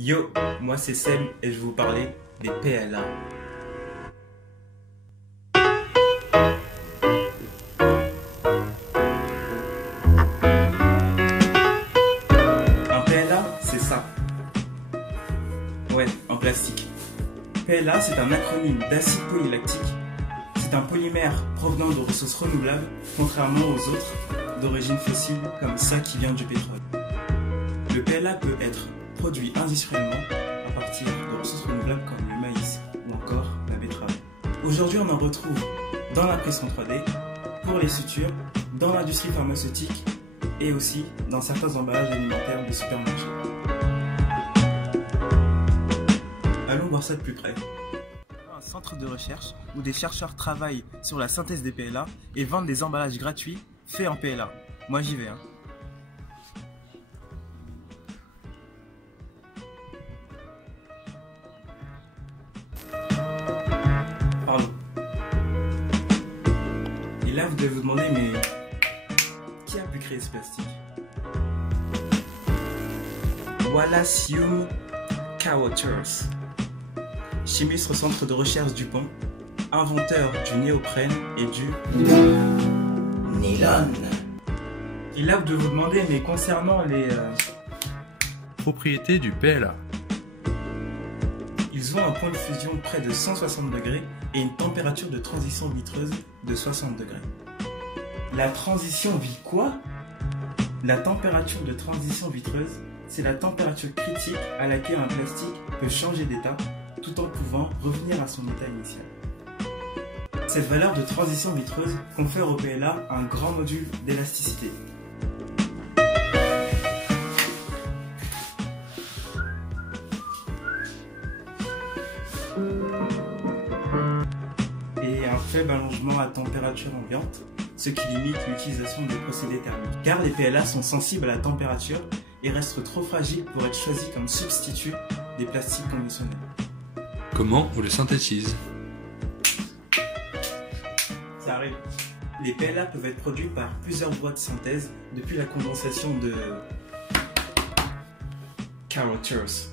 Yo, moi c'est Seb et je vais vous parler des PLA. Un PLA, c'est ça. Ouais, en plastique. PLA, c'est un acronyme d'acide polylactique. C'est un polymère provenant de ressources renouvelables, contrairement aux autres d'origine fossile, comme ça qui vient du pétrole. Le PLA peut être produit industriellement à partir de ressources renouvelables comme le maïs ou encore la betterave. Aujourd'hui, on en retrouve dans l'impression 3D, pour les sutures, dans l'industrie pharmaceutique et aussi dans certains emballages alimentaires de supermarchés. Allons voir ça de plus près. Un centre de recherche où des chercheurs travaillent sur la synthèse des PLA et vendent des emballages gratuits faits en PLA. Moi j'y vais. Pardon. Et là vous devez vous demander, mais qui a pu créer ce plastique? Wallace Hume Carothers, chimiste au centre de recherche du Pont, inventeur du néoprène et du nylon. Et là vous devez vous demander, mais concernant les propriétés du PLA. Ils ont un point de fusion près de 160 degrés et une température de transition vitreuse de 60 degrés. La transition vit quoi? La température de transition vitreuse, c'est la température critique à laquelle un plastique peut changer d'état tout en pouvant revenir à son état initial. Cette valeur de transition vitreuse confère au PLA un grand module d'élasticité. Et un faible allongement à température ambiante, ce qui limite l'utilisation des procédés thermiques. Car les PLA sont sensibles à la température et restent trop fragiles pour être choisis comme substitut des plastiques conventionnels. Comment on le synthétise? Ça arrive. Les PLA peuvent être produits par plusieurs voies de synthèse depuis la condensation de Carothers.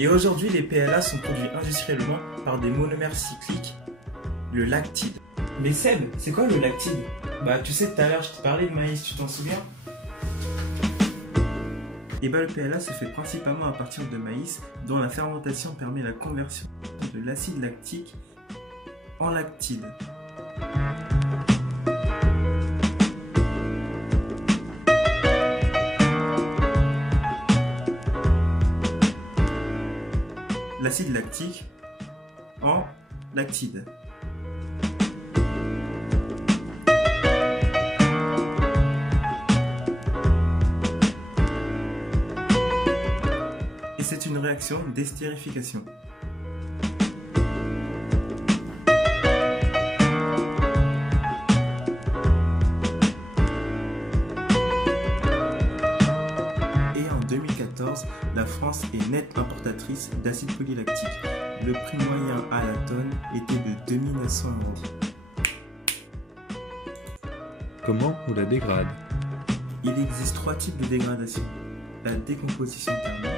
Et aujourd'hui, les PLA sont produits industriellement par des monomères cycliques, le lactide. Mais Seb, c'est quoi le lactide? Bah tu sais, tout à l'heure je te parlais de maïs, tu t'en souviens? Et bah le PLA se fait principalement à partir de maïs, dont la fermentation permet la conversion de l'acide lactique en lactide. L'acide lactique en lactide. Et c'est une réaction d'estérification. Et en 2014, la France est nette importatrice d'acide polylactique. Le prix moyen à la tonne était de 2900 €. Comment on la dégrade? Il existe 3 types de dégradation. La décomposition thermique,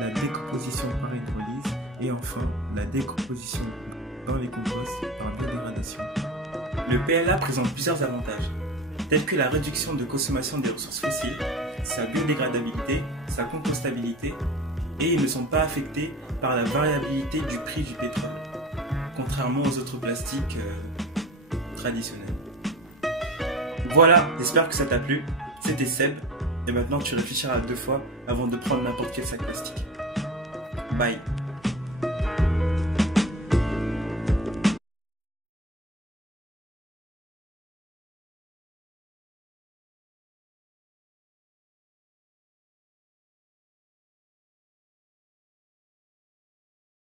la décomposition par hydrolyse et enfin la décomposition dans les composts par biodégradation. Le PLA présente plusieurs avantages, tels que la réduction de consommation des ressources fossiles, sa biodégradabilité, sa compostabilité, et ils ne sont pas affectés par la variabilité du prix du pétrole, contrairement aux autres plastiques traditionnels. Voilà, j'espère que ça t'a plu. C'était Seb, et maintenant tu réfléchiras à 2 fois avant de prendre n'importe quel sac plastique. Bye.